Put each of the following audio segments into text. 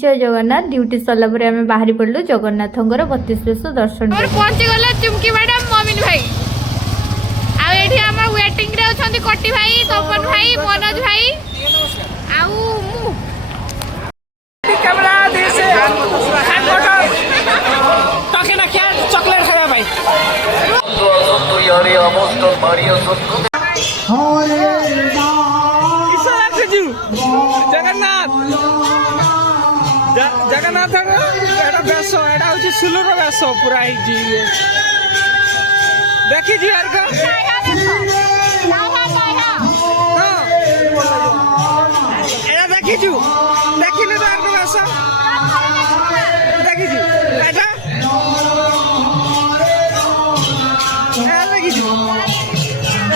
जय जगन्नाथ ड्यूटी सरला आम बाहरी पड़लु जगन्नाथ 32 बेश दर्शन पहुंची गले चुमकी मैडम ममिन भाई आठी आम वेटिंग रे अछंती कटी भाई तपन भाई मनोज भाई आउ मु कैमरा दे से ताके ना क्या चॉकलेट खाया भाई तो यार ये अमोस्टल मारियो सुन जगन्नाथ जगन्नाथ एटा बेस एटा होची सुलर बेस पूरा ही देखी जी यार का एटा देखी जू देखी ले यार का बेस देखी जी एटा ए देखी जी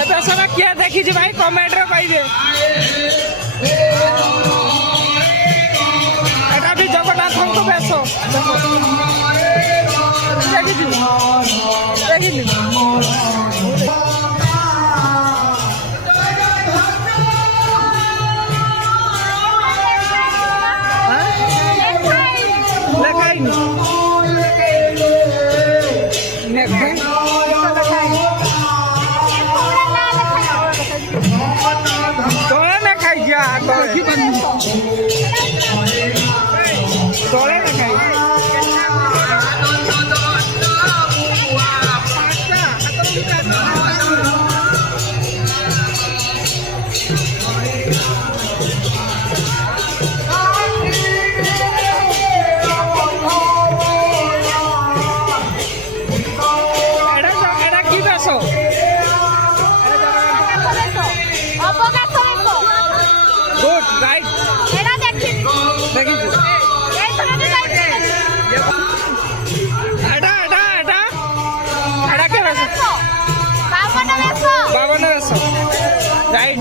ए बेस ना क्या देखी जी भाई कमेंट रे पाइबे एटा भी जगन्नाथ को बेस देखी जी देखी जी गुड राइट एटा देखि देखी जी ए थोड़ा भी जाई एटा एटा एटा एटा के बेस बावन बेस राइट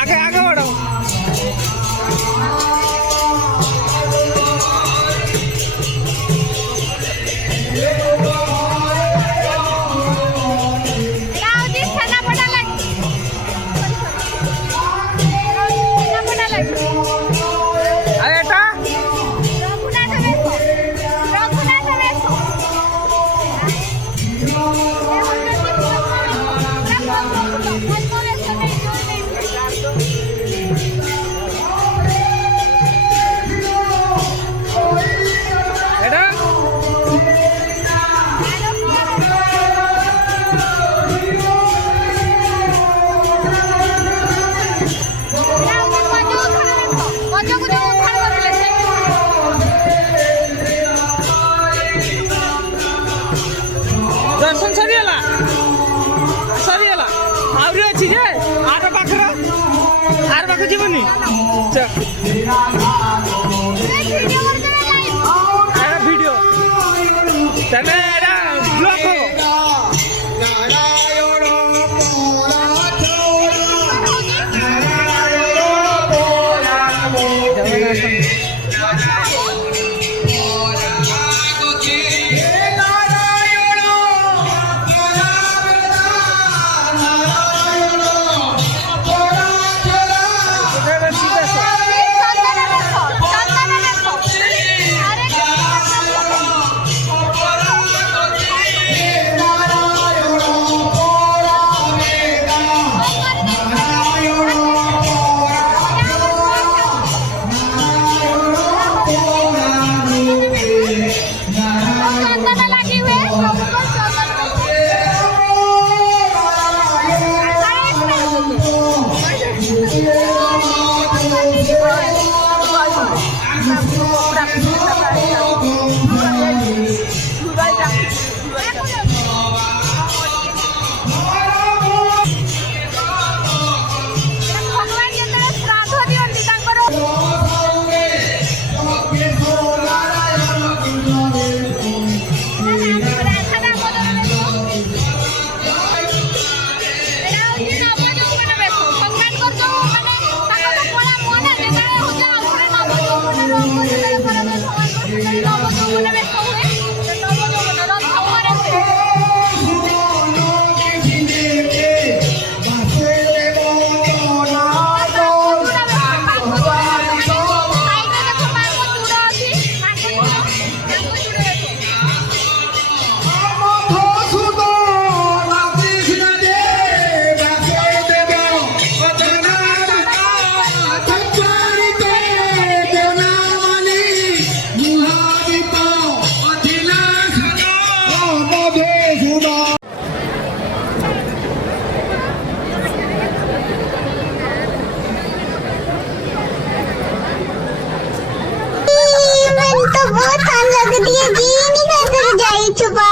आगे आगे बढ़ो दर्शन सरीला आउरी अच्छी जे आर पाख जीवनी वीडियो तने ब्लॉग हो लगती है जी नहीं कर जाई छुपा